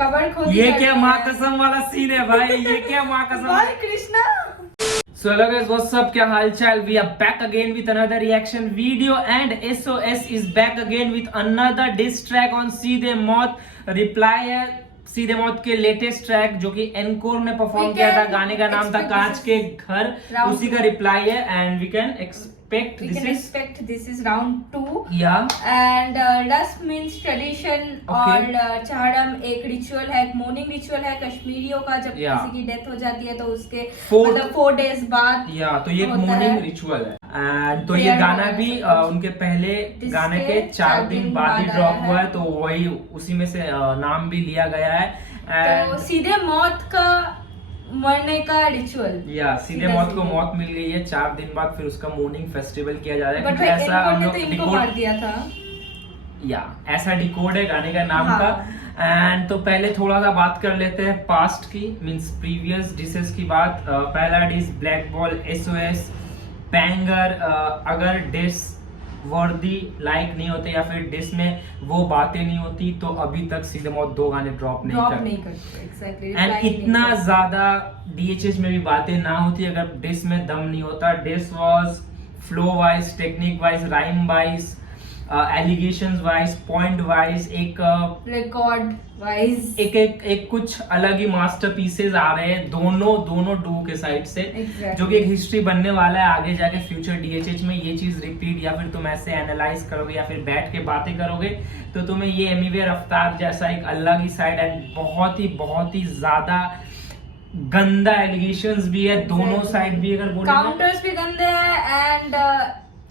Cover खोल ये क्या माँ कसम वाला सीन है भाई, ये क्या माँ कसम। भाई Krishna. So hello guys, what's up? क्या हाल चाल? We are back again with another reaction video and SOS is back again with another diss track on सीधे मौत। रिप्लाई है सीधे मौत के लेटेस्ट ट्रैक जो कि एनकोर ने परफॉर्म किया था, गाने का नाम था कांच के घर, उसी का रिप्लाई है and we can expect this is round 2 yeah and रस्म means tradition और चाड़म एक रिचुअल है, एक मॉर्निंग रिचुअल है कश्मीरियों का, जब किसी की डेथ हो जाती है तो उसके मतलब 4 डेज बाद तो ये एक मॉर्निंग रिचुअल है एंड तो ये गाना भी उनके पहले गाने के 4 दिन बाद ही ड्रॉप हुआ है, तो वही उसी में से नाम भी लिया गया है। तो सीधे मौत का मरने का रिचुअल सीधे मौत को मौत मिल गई है 4 दिन बाद, फिर उसका मॉर्निंग फेस्टिवल किया जा रहा है। बट ऐसा हम लोग इनको मार दिया था ऐसा डिकोड है गाने का नाम का। एंड तो पहले थोड़ा सा बात कर लेते हैं पास्ट की, मींस प्रीवियस डिसेस की बात। पहला diss black ball SOS banger. अगर डिस वर्दी लाइक नहीं होते या फिर डिस में वो बातें नहीं होती तो अभी तक सीधे मौत 2 गाने ड्रॉप नहीं करते। एंड इतना ज्यादा DHH में भी बातें ना होती अगर डिस में दम नहीं होता। Diss was flow wise, technique wise, rhyme wise, allegations wise, point wise, एक रिकॉर्ड वाइज एक कुछ अलग ही मास्टरपीसेस आ रहे हैं दोनों डू के साइड से, जो कि एक हिस्ट्री बनने वाला है आगे जाके फ्यूचर DHH में। ये चीज रिपीट या फिर तुम ऐसे एनालाइज करोगे या फिर बैठ के बातें करोगे तो तुम्हें ये एमिवे रफ्तार जैसा एक अलग ही साइड एंड बहुत ही ज्यादा गंदा एलिगेशंस भी है दोनों साइड भी, अगर बोले काउंटर्स भी गंदे हैं एंड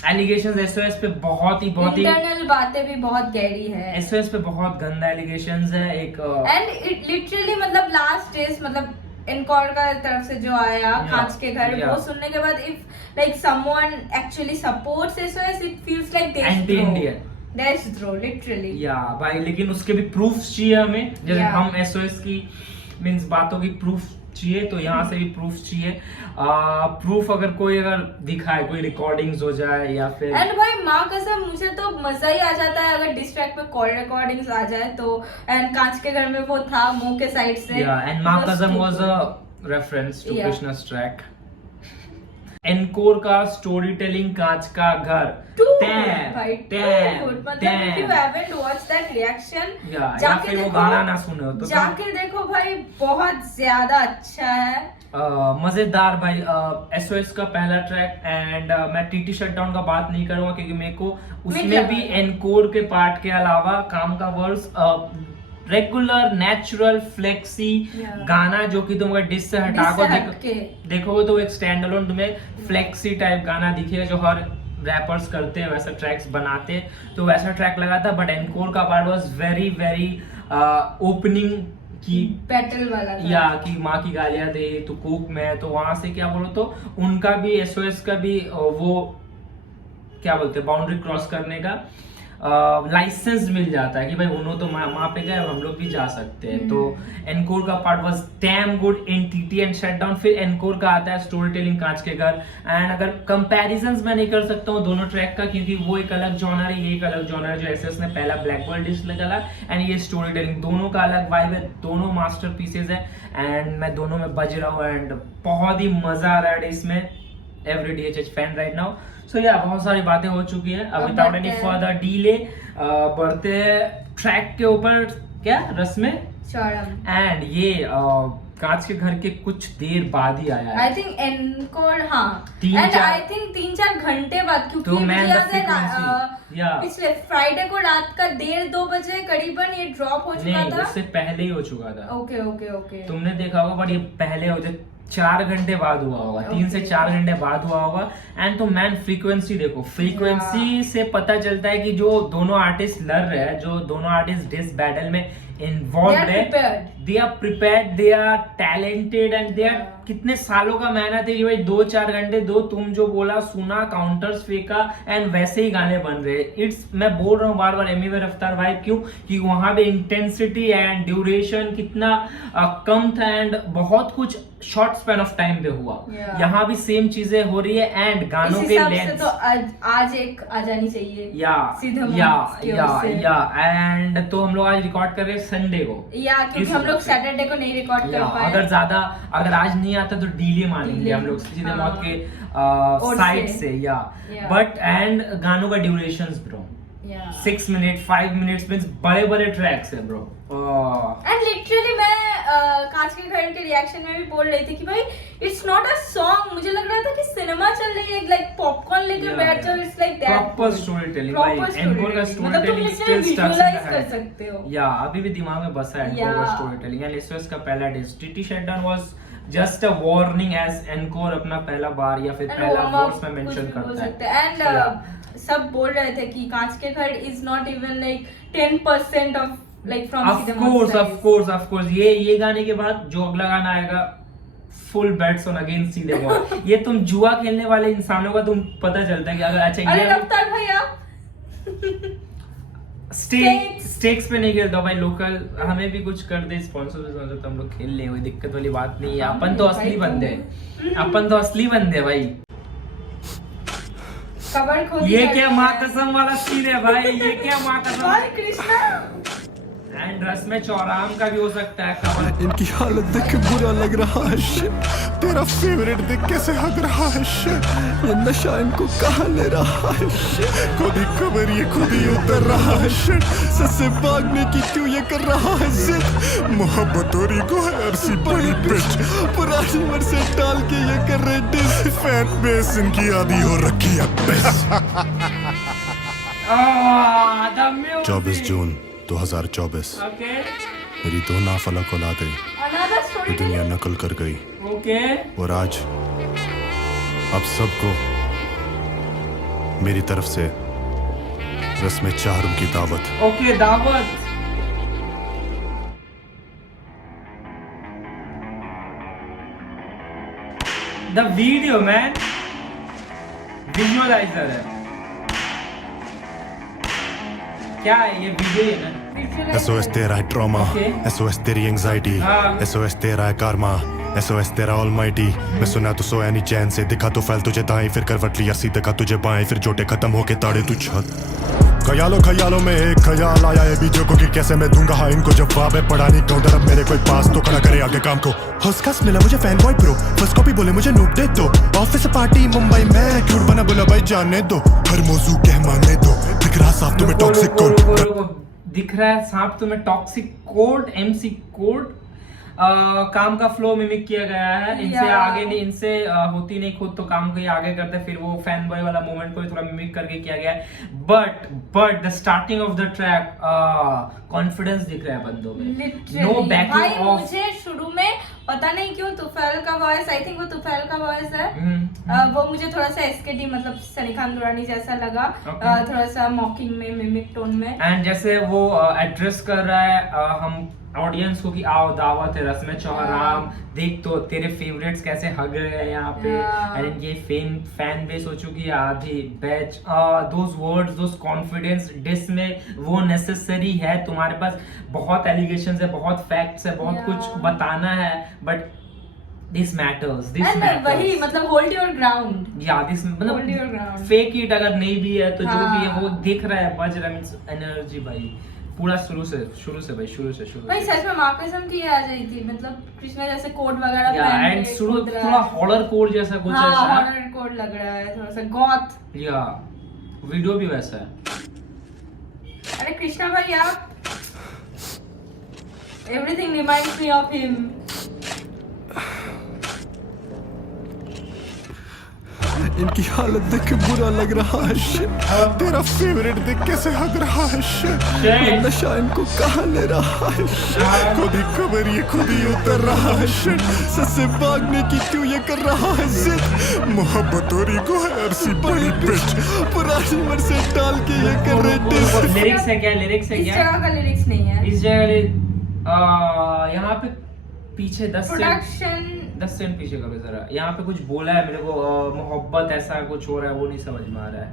एलिगेशंस SOS पे बहुत ही इंटरनल बातें भी बहुत गहरी है। SOS पे बहुत गंदा एलिगेशंस है एक एंड इट लिटरली मतलब लास्ट डेज मतलब एनकोर का तरफ से जो आया कांच के घर वो सुनने के बाद if like someone actually supports SOS it feels like they anti Indian डेस्ट्रो literally भाई। लेकिन उसके भी प्रूफ्स चाहिए हमें, जैसे हम SOS की मींस बातों की प्रूफ चाहिए तो यहाँ से भी प्रूफ चाहिए। प्रूफ अगर दिखाए, कोई रिकॉर्डिंग्स हो जाए या फिर एंड भाई माँ कसम मुझे तो मजा ही आ जाता है अगर डिस ट्रैक पे कॉल रिकॉर्डिंग्स आ जाए तो। एंड कांच के घर में वो था मुंह के साइड से एंड माँ कसम was a reference to Krishna's track. Encore का स्टोरी टेलिंग कांच का घर जाके वो गाना ना सुने हो तो जाके देखो भाई, बहुत ज्यादा अच्छा है, मजेदार भाई। SOS का पहला ट्रैक एंड मैं TT शटडाउन का बात नहीं करूंगा क्योंकि मेरे को उसमें भी एनकोर के पार्ट के अलावा काम का वर्स रेगुलर नेचुरल फ्लेक्सी गाना जो कि तुम अगर डिस से हटा कर देखोगे तो एक स्टैंड अलोन तुम्हें फ्लेक्सी टाइप गाना दिखेगा जो हर रैपर्स करते हैं, वैसा ट्रैक्स बनाते हैं, तो वैसा ट्रैक लगा था। बट एनकोर का पार्ट वाज वेरी ओपनिंग की बैटल वाला कि माँ की गालियां दे तो कोक में, तो वहां से क्या बोलो तो उनका भी SOS का भी वो क्या बोलते हैं बाउंड्री क्रॉस करने का लाइसेंस मिल जाता है कि भाई उन्होंने तो वहां पे गए हम लोग भी जा सकते हैं। तो एनकोर का part was damn good in TT and shutdown. फिर एनकोर का आता है स्टोरी टेलिंग कांच के घर। एंड अगर कंपैरिजंस मैं नहीं कर सकता हूँ दोनों ट्रैक का क्योंकि वो एक अलग जॉनर है, ये एक अलग जॉनर है। जो SOS ने पहला ब्लैक बॉल डिस निकाला एंड ये स्टोरी टेलिंग, दोनों का अलग वाइब है, दोनों मास्टरपीसेस है एंड मैं दोनों में बज रहा हूँ एंड बहुत ही मजा आ रहा है इसमें। Every DHH fan right now. So बहुत सारी बातें हो चुकी है। अब विदाउट एनी फर्दर डिले बढ़ते ट्रैक के ऊपर, क्या रस्म एंड ये कांच के घर के कुछ देर बाद ही आया है। I think encore I think 3-4 घंटे बाद, क्योंकि तो मुझे याद है पिछले फ्राइडे को रात का 1:30-2 बजे करीबन ये ड्रॉप हो चुका था। उससे पहले ही हो चुका था। ओके तुमने देखा होगा बट ये पहले होते 4 घंटे बाद हुआ होगा, 3 से 4 घंटे बाद हुआ होगा। एंड तो मैन फ्रीक्वेंसी देखो, फ्रीक्वेंसी से पता चलता है कि जो दोनों आर्टिस्ट लड़ रहे हैं, जो दोनों आर्टिस्ट डिस बैटल में इन्वॉल्व है, they are prepared, they are talented and they are कितने सालों का मेहनत है कि भाई 2-4 घंटे तुम जो बोला सुना, काउंटर्स फेंका एंड वैसे ही गाने बन रहे हैं। मैं बोल रहा हूँ बार बार एमिवे रफ्तार वाइब, क्यों कि वहां पे इंटेंसिटी एंड ड्यूरेशन कितना कम था एंड बहुत कुछ शॉर्ट स्पैन ऑफ टाइम पे हुआ। Yeah. यहाँ भी सेम चीजें हो रही है एंड गानों के लेंथ तो आज एक आ जानी चाहिए या एंड तो हम लोग आज रिकॉर्ड कर रहे हैं संडे को, क्योंकि हम लोग सैटरडे को नहीं रिकॉर्ड कर पाए। अगर आज नहीं आता तो डीले मानेंगे हम लोग सीधे मौत के साइड से बट एंड गानों का durations bro 6 minute 5 minutes means बड़े ट्रैक्स है ब्रो। एंड लिटरली मैं कांच के घर के रिएक्शन में भी बोल रही थी कि भाई इट्स नॉट अ सॉन्ग, मुझे लग रहा था कि सिनेमा चल रही है, लाइक पॉपकॉर्न लेके बैठ जाओ, it's like that proper story telling भाई। एनकोर का स्टोरी टेलिंग स्टिल विजुअलाइज कर सकते हो अभी भी दिमाग में बसा है एनकोर का स्टोरी टेलिंग। एंड एसओएस का पहला disc TT shutdown was just a warning as Encore अपना पहला बार या फिर पहला वर्स में मेंशन करता है। एंड सब बोल रहे थे कि कांच के घर is not even like 10% of like from of course ये गाने के बाद जो अगला गाना आएगा full bets on against see the wall. ये तुम जुआ खेलने वाले इंसानों का तुम पता चलता है कि अगर अच्छा ये रफ्तार भैया स्टेक्स पे नहीं खेलता भाई, लोकल हमें भी कुछ कर दे स्पॉन्सर तो हम लोग खेल ले, कोई दिक्कत वाली बात नहीं है। अपन तो असली बंदे भाई। ये क्या माँ कसम वाला सीन है भाई, ये क्या माँ कसम। कृष्णा एंड रस में चौराम का भी हो सकता है कवर। इनकी हालत देख के बुरा लग रहा है शिट, तेरा फेवरेट देख कैसे हग रहा है शिट, ये नशा इनको कहाँ ले रहा है शिट, खुद ही खबर ये खुद ही उतर रहा है शिट, ससे भागने की क्यों ये कर रहा है जिद, मोहब्बत और ईगो है अर्सी बड़ी बिच, पुरानी वर्षे डाल के ये कर रहे डिस, फैन बेस इनकी आदि हो रखी है बेस। 24 जून 2024 मेरी दो नाफलक औलादें ये दुनिया नकल कर गई और आज अब सबको मेरी तरफ से रस्म चाहरुम की दावत। दावत द वीडियो मैन विजुअलाइजर है क्या है ये वीडियो है ना। SOS तेरा है ट्रॉमा, SOS तेरी एंजाइटी, SOS तेरा है कारमा, SOS तेरा ऑलमाइटी। मैं सुना तो सोया नहीं चैन से, दिखा तो फैल तुझे दाएं, फिर करवट लिया सीधे का तुझे बाएं, फिर जोटे खत्म होके ताड़े तू छत। ख्यालों में एक ख्याल आया है बीजों को कि कैसे मैं दूंगा हाँ इनको जवाब है, पढ़ा नहीं काउंटर अब मेरे कोई पास तो खड़ा करे आगे काम को। हॉस्कास मिला मुझे fan boy pro, first copy बोले मुझे नोट दे दो, ऑफिस पार्टी मुंबई में क्यूट बना बोला भाई जाने दो, हर मौजू कह माने दो, दिख रहा साफ तुम्हें टॉक्सिक कोड, दिख रहा है सांप तुम्हें टॉक्सिक कोड MC कोड। काम का फ्लो मिमिक किया गया है, इनसे आगे नहीं, इनसे होती नहीं खुद तो काम को ही आगे करते, फिर वो फैन बॉय वाला मोमेंट को थोड़ा मिमिक करके किया गया है। But the starting of the track confidence दिख रहा है बंदों में, नो बैकिंग ऑफ। मुझे शुरू में पता नहीं क्यों तुफैल का वॉइस, आई थिंक वो तुफैल का वॉइस है, वो मुझे थोड़ा सा SKT मतलब सनी खान दुरानी जैसा लगा, थोड़ा सा मॉकिंग में मिमिक टोन में। एंड जैसे वो एड्रेस कर रहा है हम ऑडियंस को कि आओ दावत है रस्म चौहराम, देख तो तेरे फेवरेट्स कैसे हग रहे हैं यहाँ पे। एंड ये फैन बेस हो चुकी है आधी batch. Those words those confidence diss में वो नेसेसरी है, तुम्हारे पास बहुत एलिगेशंस है, बहुत फैक्ट्स है, बहुत कुछ बताना है, बट दिस मैटर्स वही मतलब होल्ड योर ग्राउंड दिस मतलब फेक इट अगर नहीं भी है तो जो भी है वो दिख रहा है, बज रहा है एनर्जी भाई पूरा शुरू से भाई सच में माँ कसम की आ जाई थी, मतलब कृष्णा जैसे कोड वगैरह पहन के शुरू थोड़ा हॉरर कोड जैसा कुछ है, हॉरर कोड लग रहा है, थोड़ा सा गॉथ वीडियो भी वैसा है। अरे कृष्णा भाई आप everything reminds me of him. इनकी हालत देख के बुरा लग रहा है शिट, तेरा फेवरेट देख कैसे हग रहा है शिट, ये नशा इनको कहाँ ले रहा है शिट, खुद ही खबर ये खुद ही उतर रहा है शिट, ससे भागने की क्यों ये कर रहा है जिद, मोहब्बत और ईगो है अर्सी बड़ी बिच, पुरानी वर्षे डाल के ये कर रहे डिस। लिरिक्स है क्या? इस जगह का लिरिक्स नहीं है, इस जगह यहाँ पे पीछे 10 सेकंड पीछे करो जरा, यहाँ पे कुछ बोला है मेरे को, मोहब्बत ऐसा कुछ हो रहा है वो नहीं समझ में आ रहा है।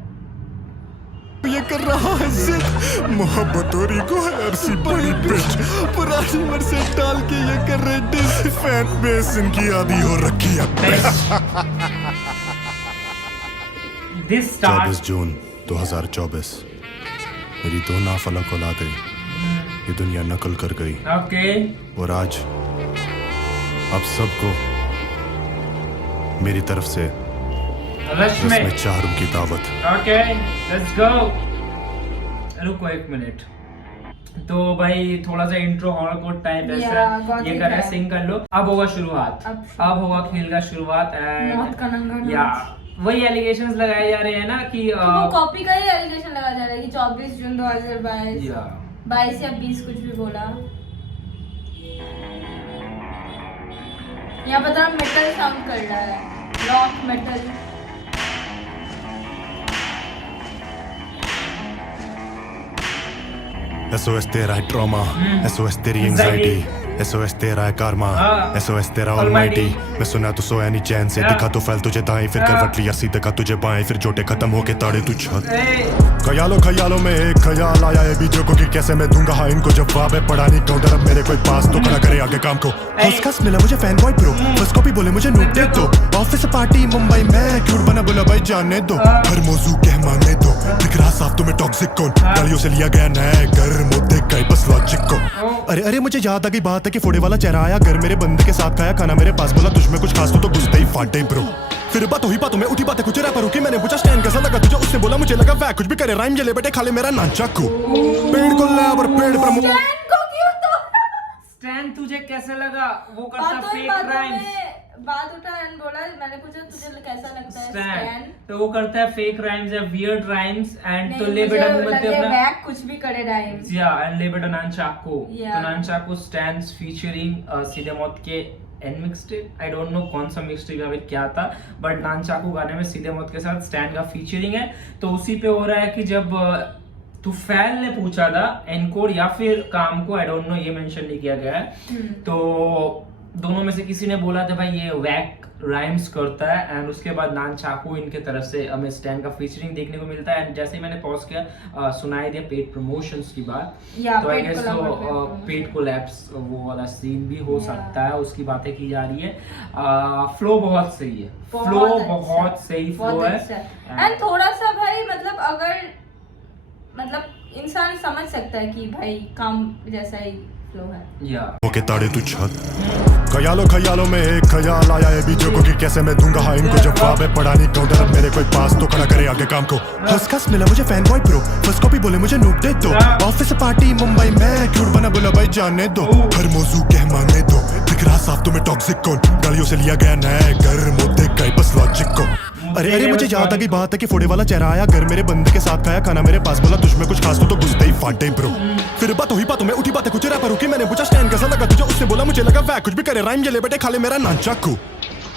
ये कर रहा है जिद मोहब्बत और ईगो है अरसी बड़ी बिच पुरानी मर्से डाल के ये कर रहे डिस फैन बेस इनकी आदि हो रखी है This starts 24 जून 2024 मेरी दो नाफलक औलादें ये दुनिया नकल कर गई okay. और आज अब सबको मेरी तरफ से रश में रस्म चाहरुम की दावत। Okay let's go. रुको एक मिनट, तो भाई थोड़ा सा इंट्रो और को टाइम Yeah, ऐसा got ये it, कर रहा है, yeah. सिंग कर लो। अब होगा शुरुआत, अब होगा खेल का शुरुआत मौत का नंगा या नाच। वही एलिगेशंस लगाए जा रहे हैं ना कि तो वो कॉपी का ही एलिगेशन लगा जा रहा है कि 24 जून 2022 या 22 या 20 कुछ भी बोला। यहाँ पर तरह मेटल साउंड कर रहा है, रॉक मेटल। SOS तेरा है ट्रॉमा, SOS तेरी एंजाइटी, SOS तेरा है karma, SOS तेरा ऑलमाइटी। मैं सुना तो सोया नहीं चैन से, दिखा तो फैल तुझे दाएं, फिर करवट लिया सीधे का तुझे बाएं, फिर जोटे खत्म होके ताड़े तू छत। ख्यालों में एक ख्याल आया है बीजों को कि कैसे मैं दूंगा हाँ इनको जवाब है, पड़ा नहीं काउंटर अब मेरे कोई पास तो खड़ा करे आगे काम को। हंस मिला मुझे फैन बॉय प्रो, बस कॉपी बोले मुझे नूब दे दो, ऑफिस पार्टी मुंबई में क्यूट बना बोला भाई जाने दो, हर मौजू कह माने दो, दिख रहा साफ तुम्हें टॉक्सिक कौन, गालियों से लिया गया नया घर मुद्दे कई बस लॉजिक को। अरे मुझे याद आ गई बात है कि फोड़े वाला चेहरा आया घर मेरे बंदे के साथ खाया खाना मेरे पास, बोला तुझमें कुछ खास तो घुसते ही फाटे ब्रो। फिर बातों में उठी बातें कुछ रैपर की, मैंने पूछा स्टैंड कैसा लगा तुझे, उसने बोला मुझे लगा वह कुछ भी करे राइम जले बेटे खाले मेरा नाचा को पेड़ को लैब और पेड़ पर स्टैंड तुझे कैसे लगा, वो करता फेक राइम्स। बात उठा एंड बोला, मैंने पूछा तुझे कैसा लगता है स्टैंड, तो वो करता है फेक राइम्स या वियर्ड राइम्स एंड तो ले मुझे बेटा मुंह लगे अपना बैक कुछ भी करे राइम्स। या एंड ले बेटा नानचाको, Yeah. तो नानचाको स्टैंड्स फीचरिंग सीधे मौत के एन मिक्सटेप, आई डोंट नो कौन सा मिक्सटेप या फिर क्या था, बट नानचाको गाने में सीधे मौत के साथ स्टैंड का फीचरिंग है। तो उसी पे हो रहा है कि जब तुफैल ने पूछा था एनकोड या फिर काम को, आई डोंट नो, ये मेंशन नहीं किया गया है, तो दोनों में से किसी ने बोला था भाई ये वैक राइम्स करता है, एंड उसके बाद नानचाको इनके तरफ से हमें स्टैंड का फीचरिंग देखने को मिलता है। एंड जैसे ही मैंने पॉज किया सुनाई दिया पेड प्रमोशंस की बात, तो आई गेस पेड कोलैप्स वो वाला सीन भी हो सकता है, उसकी बातें की जा रही है। फ्लो बहुत सही है, फ्लो बहुत सही फ्लो है, एंड थोड़ा सा भाई मतलब अगर मतलब इंसान समझ सकता है कि भाई काम जैसा ही फ्लो है या होके ताड़े तू छत। ख्यालों में एक ख्याल आया है बीजों को कि कैसे मैं दूंगा हाँ इनको जवाब है, पड़ा नहीं काउंटर अब मेरे कोई पास तो खड़ा करे आगे काम को। हंस मिला मुझे फैन बॉय प्रो, बस कॉपी बोले मुझे नूब दे दो, ऑफिस पार्टी मुंबई में क्यूट बना बोला भाई जाने दो, हर मौजू कह माने दो, दिख रहा साफ तुम्हें टॉक्सिक कौन, गालियों से लिया गया नया घर मुद्दे कई बस लॉजिक को। अरे मुझे याद आ गई बात है कि फोड़े वाला चेहरा आया घर मेरे बंदे के साथ खाया खाना मेरे पास, बोला तुझमें कुछ खास तो घुसते ही फाटे ब्रो। फिर बातों में उठी बातें कुछ रैपर की, मैंने पूछा स्टैंड कैसा लगा तुझे, उसने बोला मुझे लगा वह कुछ भी करे राइम जले बेटे खाले मेरा नाचा को।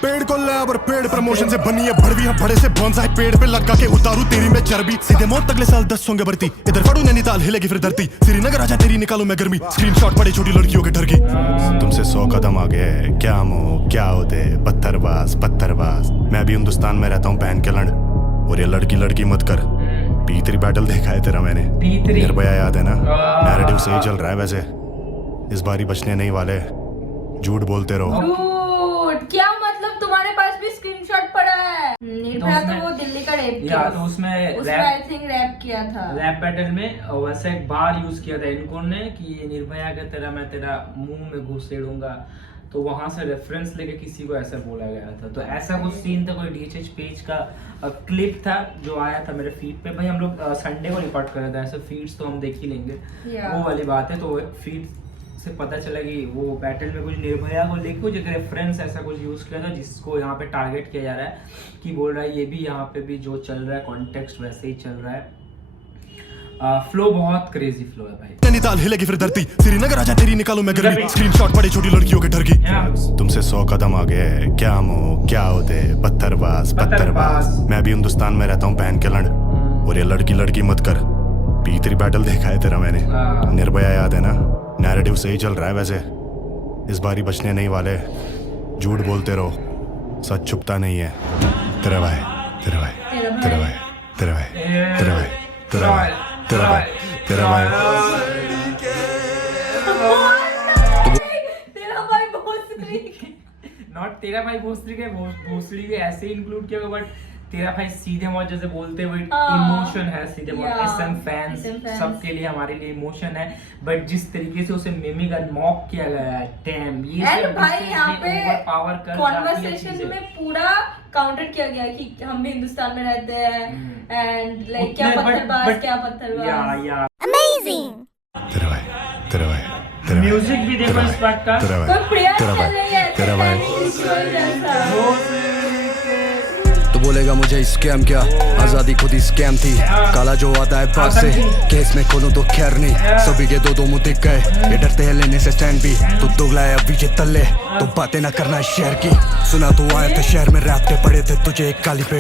पेड़ को लैब और पेड़ प्रमोशन से बनी है भड़वी, हम बड़े से बोनसाई पेड़ पे लटका के उतारू तेरी में चर्बी, सीधे मौत अगले साल 10 होंगे भर्ती, इधर फड़ू नैनीताल हिलेगी फिर धरती, श्रीनगर आजा तेरी निकालू मैं गर्मी, स्क्रीनशॉट पड़े छोटी लड़कियों के डर की। तुमसे 100 कदम आगे क्या मुंह क्या होते पत्थरबाज, मैं भी हिंदुस्तान में रहता हूँ पहन के लड़, और ये लड़की मत कर, P3 बैटल देखा है तेरा मैंने, निर्भया याद है ना, नैरेटिव सही चल रहा है वैसे, इस बारी बचने नहीं वाले, झूठ बोलते रहो। क्या मतलब तुम्हारे पास भी स्क्रीनशॉट पड़ा है? निर्भया तो वो दिल्ली का रैप या तो उसमें आई थिंक रैप किया था, रैप बैटल में वैसे एक बार यूज किया था इनको ने कि निर्भया के तेरा मैं तेरा मुंह में घुसेड़ूंगा, तो वहां से रेफरेंस लेके किसी को ऐसा बोला गया था। तो ऐसा कुछ सीन था, कोई DHH पेज का क्लिप था जो आया था मेरे फीड पे, भाई हम लोग संडे को रिपोर्ट कर रहे थे, ऐसे फीड्स तो हम देख ही लेंगे, वो वाली बात है। तो फीड से पता चला कि वो बैटल में कुछ निर्भया को लेकर कुछ एक रेफरेंस ऐसा कुछ यूज किया था, जिसको यहाँ पे टारगेट किया जा रहा है कि बोल रहा है ये भी यहाँ पे भी जो चल रहा है कॉन्टेक्स्ट वैसे ही चल रहा है। फ्लो बहुत क्रेजी फ्लो है भाई, नैनीताल हिलेगी फिर धरती, श्रीनगर आजा तेरी निकालू मैं गर्मी, स्क्रीनशॉट पड़े छोटी लड़कियों के डर की। तुमसे 100 कदम आगे क्या मुंह क्या होते पत्थरबाज, मैं भी हिंदुस्तान में रहता हूँ पहन के लड़, और ये लड़की मत कर, P3 बैटल देखा है तेरा मैंने, निर्भया याद है ना, नैरेटिव सही चल रहा है वैसे, इस बारी बचने नहीं वाले, झूठ बोलते रहो, सच छुपता नहीं है, तेरा भाई तेरा भाई तेरा भाई तेरा भाई तेरा भाई भोसड़ी नॉट तेरा भाई भोसड़ी के भोसड़ी भी ऐसे ही इंक्लूड किया बट तेरा भाई सीधे मौत जैसे बोलते हुए इमोशन है सीधे मौत SM फैंस सबके लिए हमारे लिए इमोशन है बट जिस तरीके से उसे मिमिक और मॉक किया गया है डैम ये एंड भाई यहाँ पे पावर कर कॉन्वर्सेशन में पूरा काउंटर किया गया कि हम भी हिंदुस्तान में रहते हैं एंड लाइक क्या पत्थरबाज क्या पत्थरबाज या Amazing! तेरा भाई तेरा भाई तेरा भाई म्यूजिक भी देखो इस पार्ट का तेरा तो भाई प्रेयर तेरा चल रही है भाई तेरा भाई रिचुअल जैसा तो बोलेगा मुझे स्कैम क्या आजादी खुद ही स्कैम थी काला जो आता है पास से केस में खोलूं तो खैर नहीं सभी के दो मुंह दिख गए ये डरते हैं लेने से स्टैंड भी तू दोगला है अभी तल्ले तो बातें ना करना शहर की सुना तू आया था शहर में रैपटे पड़े थे तुझे एक काली पे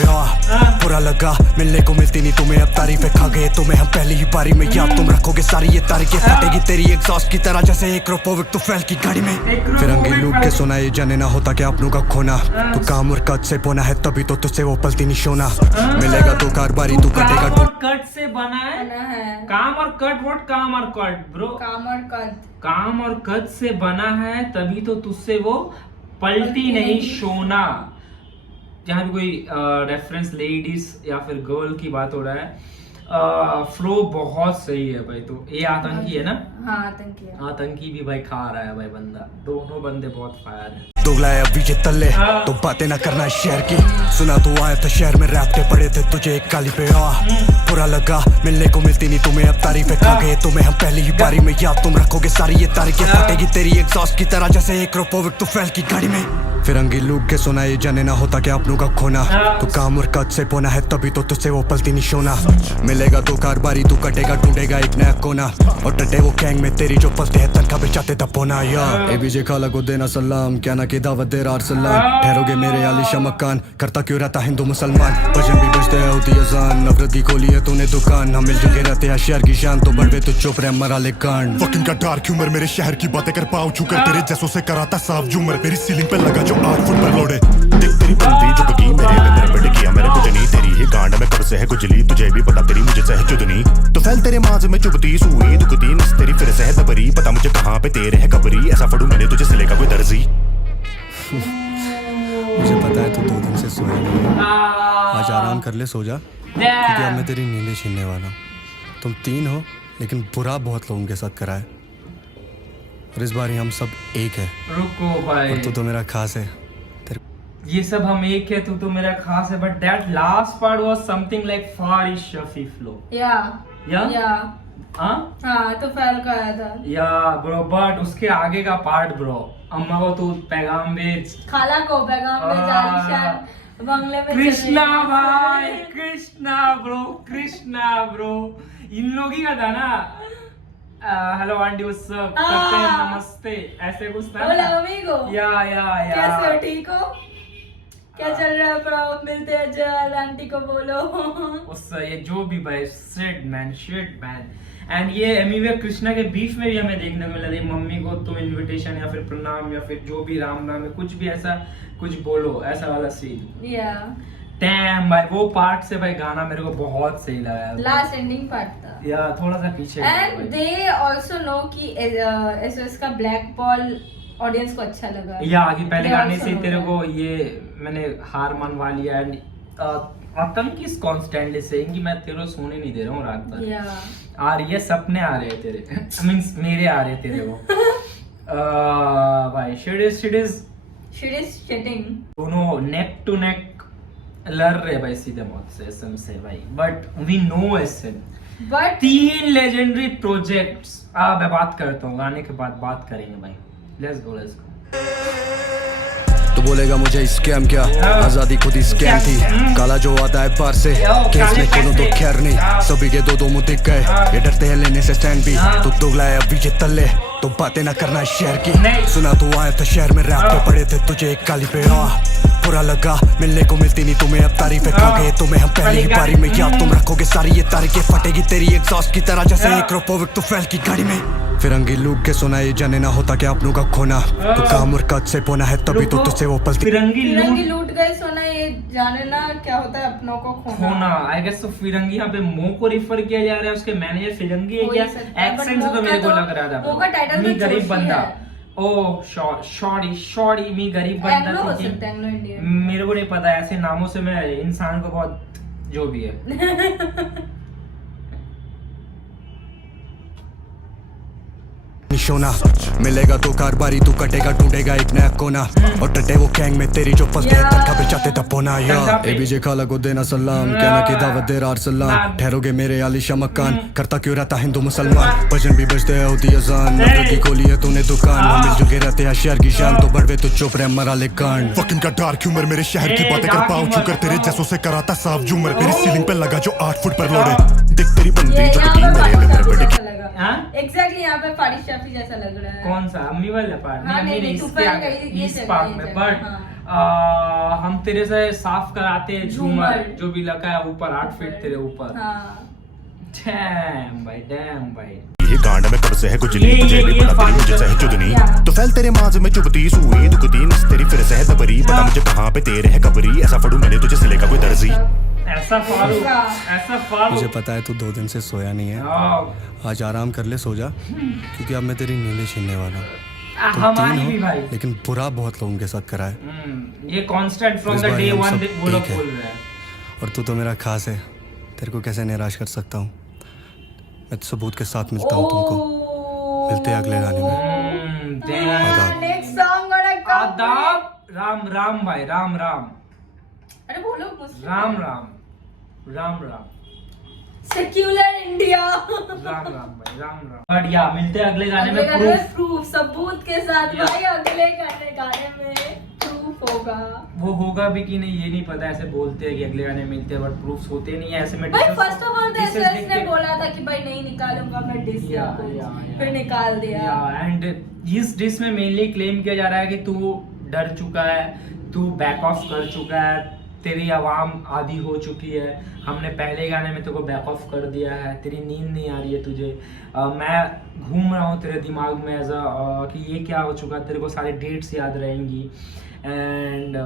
बुरा लगा मिलने को मिलती नहीं तुम्हें अब तारीफें खा गए तुम्हें हम पहली ही बारी में याद तुम रखोगे सारी ये तारीखें फटेगी तेरी एग्जॉस्ट की तरह जैसे एक रोपोविक तो फैल की गाड़ी में फिर अंगे लूट के सोना ये जाने ना होता क्या अपनों का खोना तू काम और कद से पोना है तभी तो तुझसे वो पलती नहीं शोना मिलेगा तो कारबारी तू कटेगा काम और कट से बना है काम और कट व्हाट काम और कट ब्रो काम और कद काम और कद से बना है तभी तो तुझसे वो पलटी नहीं शोना जहाँ भी कोई रेफरेंस लेडीज या फिर गर्ल की बात हो रहा है फ्लो बहुत सही है भाई तो ये आतंकी है ना हाँ आतंकी है आतंकी भी भाई खा रहा है भाई बंदा दोनों बंदे बहुत फायर है दोगला है अभी तल्ले तो बातें ना करना शहर की सुना तू आया था शहर में रैपटे पड़े थे तुझे एक काली पे बुरा लगा मिलने को मिलती नहीं तुम्हें अब तारीफें खा गए तुम्हें हम पहली ही बारी में याद तुम रखोगे सारी ये तारीखें फटेगी तेरी एग्जॉस्ट की तरह जैसे एक रोपोविक तो फैल की गाड़ी में फिर अंगी लूट के सोना ये जाने ना होता क्या अपनों का खोना तू काम और कद से पोना है तभी तो तुझसे वो पलती नहीं शोना मिलेगा तो कारबारी तू कटेगा ढूंढेगा एक नया कोना और टटे वो गैंग में तेरी जो पलते हैं तनखा बेचाते दपोना या एबीजे खाला को देना सलाम क्या ना की दावत दे रहा सलाम ठहरोगे मेरे आलिशा मकान करता क्यों रहता हिंदू मुसलमान भजन भी बजते हैं होती अजान नफरत की खोली है तूने दुकान हम मिलजुल के रहते हैं शहर की शान तो बढ़वे तो चुप रहे मरा ले कांड वकिंग का डार्क ह्यूमर मेरे शहर की बातें कर पाऊं छू कर तेरे जैसों से कराता साफ झूमर मेरी सीलिंग पे लगा जो 8 फुट पर लोडे देख तेरी बंदी जो की मेरे पे तेरे पे किया मेरे कुछ नहीं तेरी ही गांड में कब से है गुजली तुझे भी पता तेरी मुझे से है चुदनी तो फैल तेरे माज में चुभती सुई दुखती नस तेरी फिर से है दबरी पता मुझे कहाँ पे तेरे है कबरी ऐसा फड़ू मैंने तुझे सिले का कोई दर्जी मुझे पता है तू 2 दिन से सोया नहीं है आज आराम कर ले सो जा क्योंकि अब मैं तेरी नींदें छीनने वाला हूँ तुम 3 हो लेकिन बुरा बहुत लोगों के साथ करा है और इस बार हम सब एक है रुको भाई और तू तो मेरा खास है ये सब हम एक है तू तो मेरा खास है but that last part was something like फारिश Shafi flow या हाँ तो फैल का आया था या ब्रो बट उसके आगे का पार्ट ब्रो अम्मा को तू पैगाम भेज खाला को पैगाम में जालिशान बंगले में कृष्णा भाई कृष्णा ब्रो इन लोग ही का था ना हेलो आंटी व्हाट्सअप करते हैं नमस्ते ऐसे कुछ था बोला अमीगो या कैसे हो ठीक हो क्या चल रहा है प्रॉप मिलते हैं जल्द आंटी को बोलो उस ये जो भी भाई शिट मैन एंड ये एमीवे कृष्णा के बीफ में भी हमें देखने को मिला था मम्मी को तो इनविटेशन या फिर प्रणाम या फिर जो भी राम नाम है कुछ भी ऐसा कुछ बोलो ऐसा वाला सीन या डैम भाई वो पार्ट से भाई गाना मेरे को बहुत सही लगा लास्ट एंडिंग पार्ट था या थोड़ा सा पीछे एंड दे आल्सो नो कि एसओएस का ब्लैक बॉल ऑडियंस को अच्छा लगा या आगे पहले गाने से तेरे को ये मैंने हार मनवा लिया एंड आतंकी इज कॉन्स्टेंटली सेइंग कि मैं तेरे को सोने नहीं दे रहा हूँ रात भर आ रही है सपने आ रहे हैं तेरे मींस मेरे आ रहे हैं तेरे को भाई शिट इज शिटिंग दोनों नेक टू नेक लड़ रहे भाई सीधे मौत से एसएम से भाई but we know SM but 3 legendary projects मैं बात करता हूँ गाने के बाद बात करेंगे भाई लेट्स गो तो बोलेगा मुझे स्कैम क्या आजादी खुद ही स्कैम थी काला जो आता है पार से केस में खोलूं तो खैर नहीं सभी के दो मुंह दिख गए ये डरते हैं लेने से स्टैंड भी तू दोगला है अभी तल्ले तो बातें ना करना शहर की सुना तू आया था शहर में रैपटे पड़े थे तुझे एक काली पे बुरा लगा मिलने को मिलती नहीं तुम्हें अब तारीफें खा गए तुम्हें हम पहली ही बारी में याद तुम रखोगे सारी ये तारीखें फटेगी तेरी एग्जॉस्ट की तरह जैसे एक रोपोविक तो फैल की गाड़ी में फिरंगी लूट के सोना ये जाने ना होता क्या अपनों का खोना तो काम और कद से पोना है तभी तो तुझसे वो पलती फिरंगी फिरंगी लूट गए सोना ये जाने ना क्या होता है अपनों को खोना। आई गेस तो फिरंगी यहाँ पे मो को रिफर किया जा रहा है, उसके मैनेजर फिरंगी है क्या? एक्सेंट से तो मेरे को लग रहा था मो का टाइटल मी तो गरीब जोशी बंदा। है। ओ सॉरी मी गरीब बंदा एंग्लो हो क्योंकि सकता है, एंग्लो इंडियन। मेरे को नहीं पता, ऐसे नामों से मैं इंसान को बहुत जो भी है निशोना मिलेगा तो कारबारी तू कटेगा ढूंढेगा एक नया कोना और टटे वो गैंग में तेरी जो फंसते हैं तनखा पे चाहते तब पोना या एबीजे खाला को देना सलाम कहना की दावत दे रहा सलाम ठहरोगे मेरे आलिशा मकान करता क्यों रहता हिंदू मुसलमान भजन भी बजते है होती अजान नफरत की खोली है तूने दुकान हम मिलजुल के रहते हैं शहर की शान तो बढ़वे तू चुप रहे मरा ले कांड फकिंग का डार्क ह्यूमर मेरे शहर की बातें कर पाऊं छू कर तेरे जैसों से कराता साफ झूमर मेरी सीलिंग पे लगा जो 8 फुट पर लोड़े देख तेरी बंदी जो टकी मेरे में मेरे बेटे एग्जैक्टली यहाँ पे फारिश शाफी जैसा लग रहा है। कौन सा अम्मी वाला पार्ट? हाँ, नहीं, नहीं, इस ऊपर गई, इस ये पार्ट जगह, में ये बट जगह, हम तेरे से साफ कराते हैं झूमर झूमर। जो भी लगा है ऊपर 8 फीट तेरे ऊपर। हाँ। डैम भाई ये गांड में कब से है कुचली ये तुझे भी पता तेरी मुझे सह चुदनी तो फैल तेरे माज में चुभती सुई दुखती नस तेरी फिर से है दबरी पता मुझे कहां पे तेरे है कबरी ऐसा फड़ू मैंने तुझे सिले का कोई दर्जी ऐसा फारूक मुझे पता है तू 2 दिन से सोया नहीं है आज आराम कर ले सो जा क्योंकि अब मैं तेरी नींदें छीनने वाला हूँ तुम हमारी तीन भी हो भाई लेकिन बुरा बहुत लोगों के साथ करा है ये कांस्टेंट फ्रॉम इस द बार डे हम 1 सब वो लोग एक है। बोल रहे हैं। और तू तो मेरा खास है तेरे को कैसे निराश कर सकता हूँ मैं तो सबूत के साथ मिलता हूँ तुमको मिलते हैं अगले गाने में आदाब। नेक्स्ट सॉन्ग और आदाब राम राम भाई राम राम अरे बोलो मुस्लिम राम राम राम राम सेक्युलर इंडिया राम राम भाई राम राम। बट या मिलते हैं अगले गाने में प्रूफ सबूत के साथ भाई अगले गाने में प्रूफ होगा। वो होगा भी कि नहीं ये नहीं पता, ऐसे बोलते हैं कि अगले गाने में मिलते हैं बट प्रूफ होते नहीं है ऐसे में। भाई फर्स्ट ऑफ ऑल एसएस ने बोला था कि भाई नहीं निकालूंगा मैं डिस फिर निकाल दिया। एंड इस डिस में मेनली क्लेम किया जा रहा है कि तू डर चुका है, तू बैक ऑफ कर चुका है, तेरी आवाम आदी हो चुकी है, हमने पहले गाने में तेरे को बैक ऑफ कर दिया है, तेरी नींद नहीं आ रही है तुझे, मैं घूम रहा हूँ तेरे दिमाग में एज कि ये क्या हो चुका है, तेरे को सारे डेट्स याद रहेंगी। एंड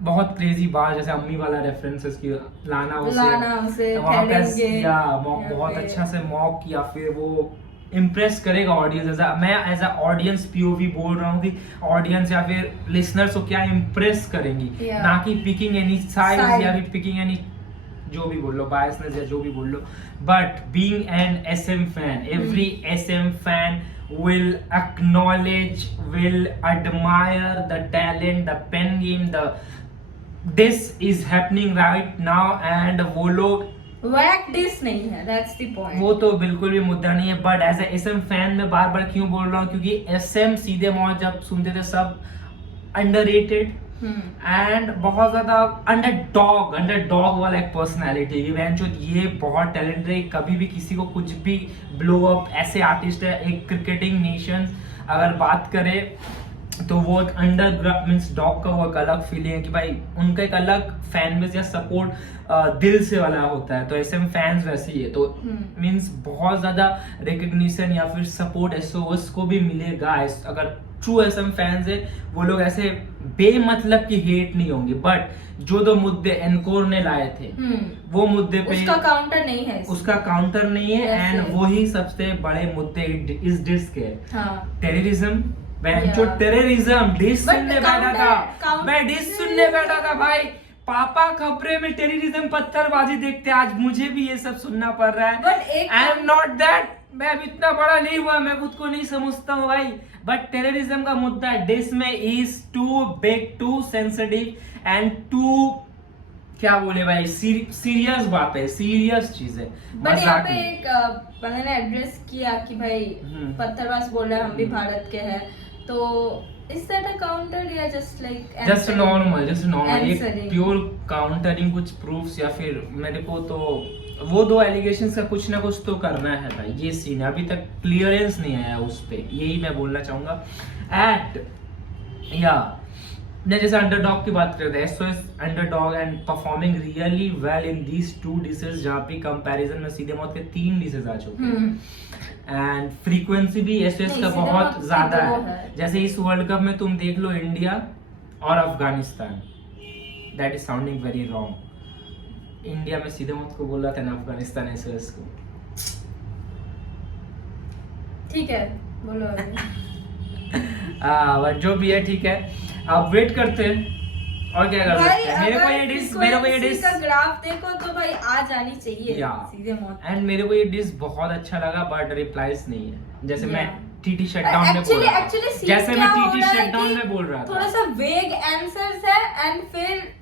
बहुत क्रेजी बात जैसे अम्मी वाला रेफरेंसेस की लाना उसे वहाँ पे या बहुत अच्छा से मॉक या फिर वो इम्प्रेस करेगा ऑडियंस। मैं एज अ ऑडियंस पीओवी बोल रहा हूँ कि ऑडियंस या फिर लिसनर्स को क्या इम्प्रेस करेंगी, ना कि पिकिंग एनी साइड या फिर पिकिंग एनी जो भी बोल लो बायसनेस या जो भी बोल लो। But being an SM fan, every SM fan will acknowledge, will admire the talent, the pen game, this is happening right now and वो लोग वैक डिस नहीं है, that's the point। वो तो बिल्कुल भी मुद्दा नहीं है। But as a SM fan में बार बार क्यों बोल रहा हूँ क्योंकि SM सीधे मौत जब सुनते थे सब अंडररेटेड एंड बहुत ज्यादा अंडरडॉग वाला एक पर्सनालिटी जो ये बहुत टैलेंट है, कभी भी किसी को कुछ भी ब्लो अप ऐसे आर्टिस्ट है। एक क्रिकेटिंग नेशन अगर बात करे तो वो एक अंडर मीन्स डॉग का वो एक अलग फीलिंग है कि भाई उनका एक अलग फैन बेस या सपोर्ट दिल से वाला होता है। तो SM फैंस वैसे ही है, तो मीन्स बहुत ज्यादा रिकग्निशन या फिर सपोर्ट SOS को भी मिलेगा। अगर ट्रू SM फैंस है वो लोग ऐसे बेमतलब की हेट नहीं होंगे। बट जो 2 मुद्दे एनकोर ने लाए थे वो मुद्दे पे उसका काउंटर नहीं है एंड वही सबसे बड़े मुद्दे इस डिस के टेररिज्म। टेररिज्म डिस सुनने बैठा था, मैं डिस सुनने बैठा था भाई, पापा खबरें में टेररिज्म पत्थरबाजी देखते, आज मुझे भी ये सब सुनना पड़ रहा है। आई एम नॉट दैट, मैं अब इतना बड़ा नहीं हुआ, मैं खुद को नहीं समझता हूँ भाई। बट टेररिज्म का मुद्दा डिस में is too big, too sensitive and too क्या बोले भाई सीरियस बात है, सीरियस चीज है। बट यहाँ पे एक बंदे ने एड्रेस किया कि भाई पत्थरबाज बोल रहे हैं, हम भी भारत के हैं, तो इज दैट अ काउंटर या जस्ट नॉर्मल एक प्योर काउंटरिंग कुछ प्रूफ्स या फिर मेरे को तो वो 2 एलिगेशंस का कुछ ना कुछ तो करना है भाई। ये सीन अभी तक क्लियरेंस नहीं आया उस पे, यही मैं बोलना चाहूंगा। जैसे अंडरडॉग की बात करते हैं, SOS underdog and performing really well in these 2 dishes, जहाँ पे कंपैरिजन में सीधे मौत के 3 डिशेस आ चुके हैं एंड फ्रीक्वेंसी भी SOS का बहुत ज्यादा है। जैसे इस वर्ल्ड कप में तुम देख लो इंडिया और Afghanistan, that is sounding very wrong. India में सीधे मौत को बोल रहा था ना अफगानिस्तान SOS को। ठीक है बोलो बट जो भी है ठीक है, आप वेट करते हैं और क्या कर सकते हैं। मेरे को ये डिश का ग्राफ देखो तो भाई आ जानी चाहिए सीधे मौत। एंड मेरे को ये डिश बहुत अच्छा लगा बट रिप्लाईज नहीं है। जैसे मैं TT शटडाउन में बोल रहा था, जैसे मैं TT शटडाउन में बोल रहा था, थोड़ा सा वेग आंसर्स है एंड फिर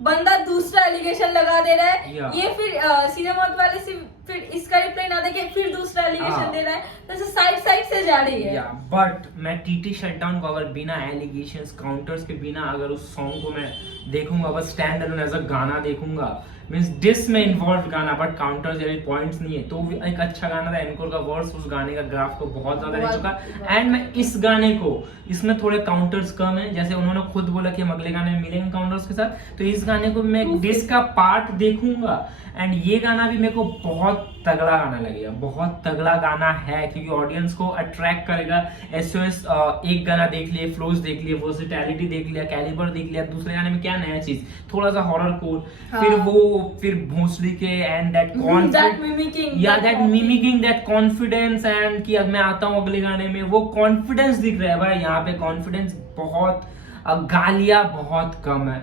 बंदा दूसरा एलिगेशन लगा दे रहा है। ये फिर सीधे मौत वाले से फिर इसका रिप्लाई ना देके फिर दूसरा एलिगेशन दे रहा है, तो ऐसे साइड से जा रही है। बट मैं TT शटडाउन को अगर बिना एलिगेशंस काउंटर्स के बिना अगर उस सॉन्ग को मैं देखूंगा, bus stand alone as a गाना देखूंगा, मींस डिस में इन्वॉल्व गाना बट काउंटर्स या पॉइंट्स नहीं है, तो एक अच्छा गाना था। एनकोर का वर्स उस गाने का ग्राफ को बहुत ज्यादा ले चुका। एंड मैं इस गाने को, इसमें थोड़े काउंटर्स कम है, जैसे उन्होंने खुद बोला कि हम अगले गाने में मिलेंगे काउंटर्स के साथ, तो इस गाने को मैं डिस का पार्ट देखूंगा। एंड ये गाना भी मेरे को बहुत तगड़ा गाना लगेगा, बहुत तगड़ा गाना है, क्योंकि ऑडियंस को अट्रैक्ट करेगा। SOS एक गाना देख लिए, फ्लोज देख लिए, वर्सेटैलिटी देख लिया, कैलिबर देख लिया, दूसरे गाने में क्या नया चीज, थोड़ा सा हॉरर कोर, फिर भोसड़ी के and that mimicking that confidence, and कि अब मैं आता हूँ अगले गाने में, वो कॉन्फिडेंस दिख रहा है भाई यहाँ पे। कॉन्फिडेंस बहुत, गालियां बहुत कम है,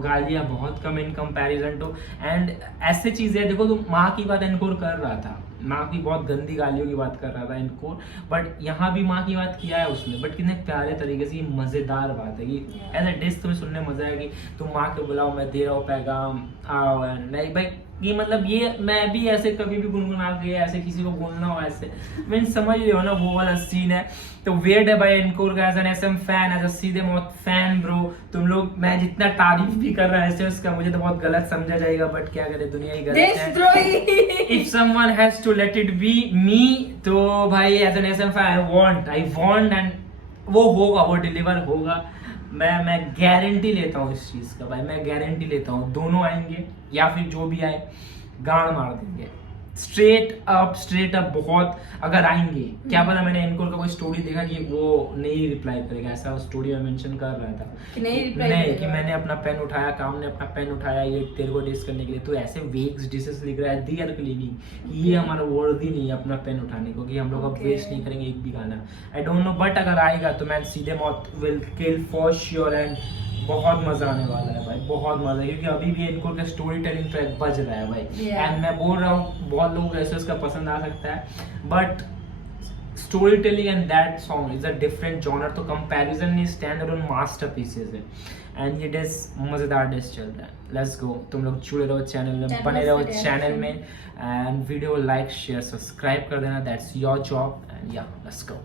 गालियां बहुत कम इन कंपैरिजन टू। एंड ऐसे चीजें देखो, तो माँ की बात एनकोर कर रहा था, माँ की बहुत गंदी गालियों की बात कर रहा था एनकोर, बट यहाँ भी माँ की बात किया है उसने, बट कितने प्यारे तरीके से। ये मजेदार बात है कि एज अ डिश तुम्हें सुनने मजा आएगी, तुम माँ के बुलाओ, मैं दे रहा हूँ पैगाम, आओ। नहीं भाई, ये मतलब ये मैं भी ऐसे कभी भी गुनगुना के ऐसे किसी को बोलना हो ऐसे, मैं समझ रही हो ना, वो वाला सीन है। तो वेट है भाई एनकोर का as an SM fan, as a सीधे मौत फैन ब्रो। तुम लोग, मैं जितना तारीफ भी कर रहा है उसका, मुझे तो बहुत गलत समझा जाएगा, बट क्या करे, दुनिया ही गलत है। If someone has to let it be me, तो भाई as an SM fan I want and वो होगा, वो डिलीवर होगा। मैं गारंटी लेता हूँ इस चीज का भाई, मैं गारंटी लेता हूँ। दोनों आएंगे या फिर जो भी आए गाड़ मार देंगे, स्ट्रेट अप बहुत। अगर आएंगे, क्या पता, मैंने एनकोर का कोई स्टोरी देखा कि वो नहीं रिप्लाई करेगा, ऐसा स्टोरी में मेंशन कर रहा था कि नहीं कि मैंने अपना पेन उठाया, काम ने अपना पेन उठाया ये तेरे को डिस करने के लिए, तो ऐसे वेग्स डिसेस लिख रहा है, दे आर क्लीनिंग, ये हमारा वर्दी नहीं है अपना पेन उठाने को, कि हम लोग अब वेस्ट नहीं करेंगे एक भी गाना। आई डोंट नो, बट अगर आएगा तो मैं सीधे मौत will kill for sure. And बहुत मजा आने वाला है भाई, बहुत मजा, क्योंकि अभी भी इनको का स्टोरी टेलिंग ट्रैक बज रहा है भाई। एंड मैं बोल रहा हूँ बहुत लोगों को SOS का पसंद आ सकता है, but story telling and that song is a different genre. तो कंपैरिजन में स्टैंड अलोन मास्टरपीसेस है, एंड ये डिश मजेदार डिश चल रहा है। लेट्स गो, तुम लोग जुड़े रहो चैनल में, बने रहो चैनल में, and video like share subscribe कर देना, दैट्स योर जॉब। एंड या लेट्स गो।